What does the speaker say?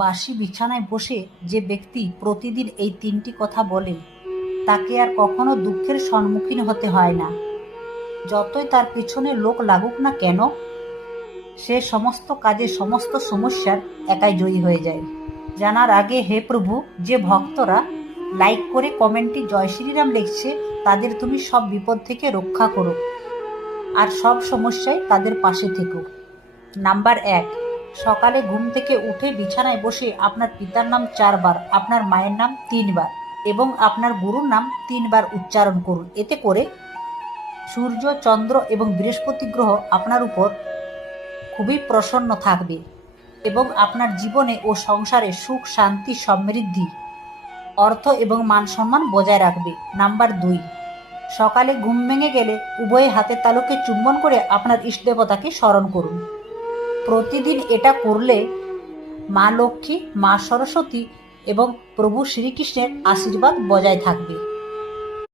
বাসি বিছানায় বসে যে ব্যক্তি প্রতিদিন এই তিনটি কথা বলে তাকে আর কখনো দুঃখের সম্মুখীন হতে হয় না। যতই তার পিছনে লোক লাগুক না কেন, সে সমস্ত কাজে সমস্ত সমস্যার একাই জয়ী হয়ে যায়। জানার আগে হে প্রভু, যে ভক্তরা লাইক করে কমেন্টে জয় শ্রীরাম লিখছে তাদের তুমি সব বিপদ থেকে রক্ষা করো আর সব সমস্যায় তাদের পাশে থেকো। নাম্বার 1, সকালে ঘুম থেকে উঠে বিছানায় বসে আপনার পিতার নাম 4 বার, আপনার মায়ের নাম 3 বার এবং আপনার গুরুর নাম 3 বার উচ্চারণ করুন। এতে করে সূর্য, চন্দ্র এবং বৃহস্পতি গ্রহ আপনার উপর খুবই প্রসন্ন থাকবে এবং আপনার জীবনে ও সংসারে সুখ, শান্তি, সমৃদ্ধি, অর্থ এবং মান সম্মান বজায় রাখবে। নাম্বার 2, সকালে ঘুম ভেঙে গেলে উভয় হাতের তালুকে চুম্বন করে আপনার ইষ্টদেবতাকে স্মরণ করুন। প্রতিদিন এটা করলে মা লক্ষ্মী, মা সরস্বতী এবং প্রভু শ্রীকৃষ্ণের আশীর্বাদ বজায় থাকবে।